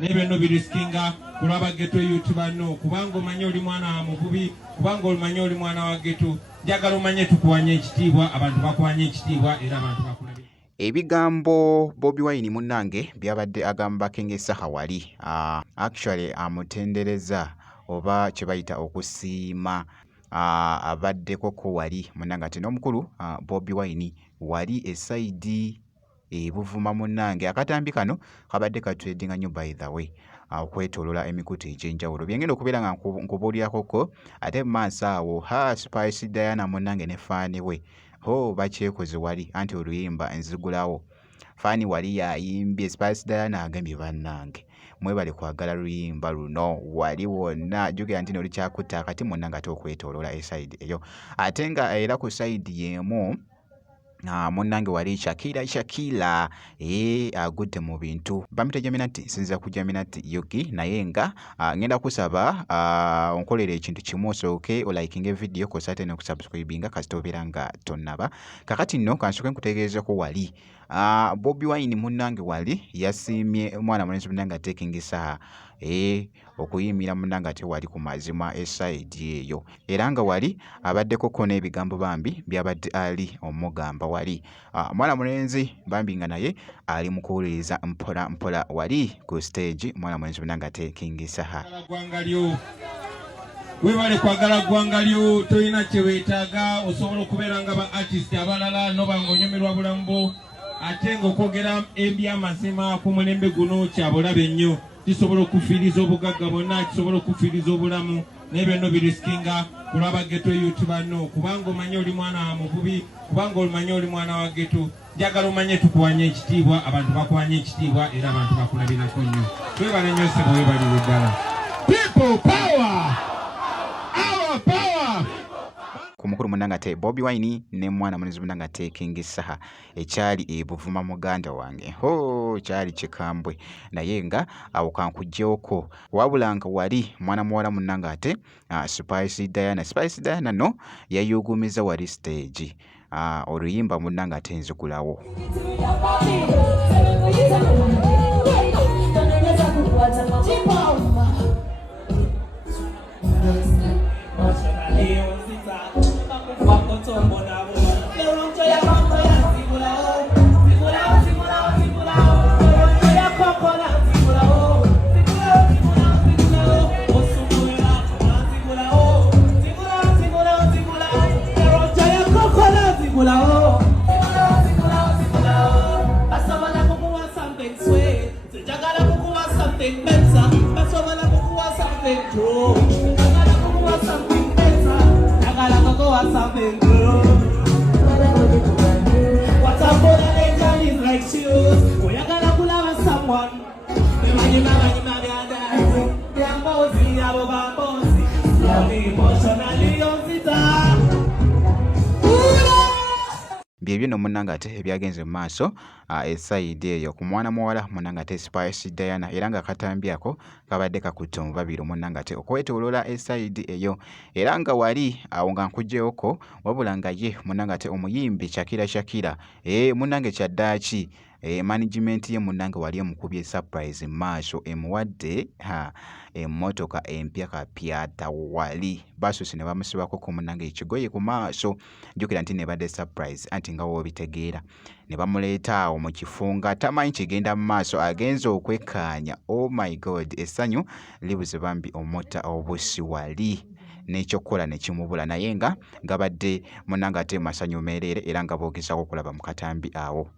Nebyo biriskinga kulaba geto YouTube no kubanga omanyi oli mwana wa muvubi kubanga omanyi oli mwana wa geto njagala omanye tukuwanye ekitiibwa abantu bakuwanye ekitiibwa era abantu bakulabe. Ebigambo Bobi Wine munnange byabadde agamba Kengesa Hawali actually amutendereza oba kye bayita okusiima abaddeko ko wali munnange ati n'omukulu Bobi Wine wali esaidi Buvuma munnange akatambi kano kabadde katredinga nnyo by the way okwetolola emikutu egy'enjawulo byengenda okubeera nga nkubuulyako ko ate mu maaso awo Spice Diana munnange ne faani we bakyekoze wali anti oluyimba enzigulawo faani wali yayimbye Spice Diana agambye bannange mwebale kwagala luyimba luno wali wonna jjukira nti nolukyakutte akati munnange ate okwetolola esayidi eyo ate nga era ku sayidi yemu munnange wali Shakira agudde mu bintu bamita Jaminati sinza ku Jaminati Yuki naye nga ngenda kusaba onkolera ekintu kimu osooke olikinga video ko sate n'okusubscribinga kasita obeera nga tonnaba kakati nno kansooke nkutegeezeko wali Bobi Wine munnange wali yasiimye mwana mulenzi munnange ate Kengesa okuyimira munnange ate wali ku mazima esayidi eyo era nga wali abaddeko ko n'ebigambo bambi byabadde ali omugamba wali mwana mulenzi bambi nga naye ali mu kuwuliriza mpola mpola wali ku stage mwana mulenzi munnange ate Kengesa webale kwagala ggwanga lyo tolina kye weetaaga osobola okubeera nga ba artist abalala noba ng'onyumirwa bulamu bwo ate ng'okwogera eby'amazima ku mulembe guno kya bulabe nnyo kisobola okufiiriza obugagga bonna kisobola okufiiriza obulamu n'ebyo nno biriskinga kulaba geto YouTube no kubanga omanyi oli mwana wa muvubi kubanga omanyi oli mwana wa geto njagala omanye tukuwanye ekitiibwa abantu bakuwanye ekitiibwa era abantu bakulabirako nnyo webale nnyo sebo webalire ddala people power our power ku mukulu munnange ate Bobi Wine ne mwana mulenzi munnange ate Kengesa ekyali Buvuma muganda wange kyali kikambwe naye nga awo kankuggyeko wabula nga wali mwana muwala munnange ate Spice Diana no yayugumiza wali stage oluyimba munnange ate nzigulawo byebyo no munnange ate ebyagenze mu maaso esayidi eyo ku mwana muwala munnange ate Spice Diana era nga akatambi ako kabadde kakutte omubabiro munnange ate okwetolola esayidi eyo era nga wali awo nga nkuggyewoko wabula nga ye munnange ate omuyimbi Shakira munnange kyaddaaki management ye munnange wali emukubye surprise maaso emuwadde emmotoka empya kapyata wali basusi ne bamusibako ku munnange ekigoye ku maaso jjukira nti nebadde surprise anti nga woobitegeera ne bamuleeta awo mu kifunga tamanyi kigenda mu maaso agenza okwekkaanya my god essanyu libuze bambi omutta obusi wali n'ekyokukola ne kimubula naye nga gabadde munnange ate masanyu meerere era nga boogezako okulaba mu katambi awo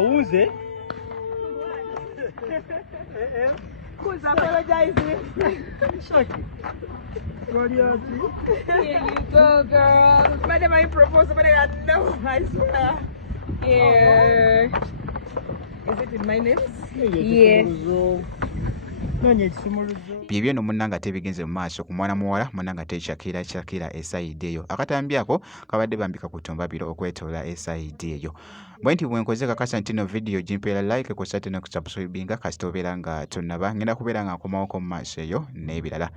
awunze. Who's apologizing? Shaki. Here you go, girl. Madam, I propose, but I know, I swear. Here. Is it in my name? Yes. Byebyo no munnanga tebigenze mu maaso ku mwana muwala munnanga Shakira esayidi eyo akatambi ako kabadde bambika ku Tombabiro okwetoola esayidi eyo bwe nti bwe nkoze kakasa nti no video gimpeera like ku site ne ku subscribinga kasita obeera nga tonnaba ngenda kubeera nga nkomawo mu maaso eyo n'ebirala.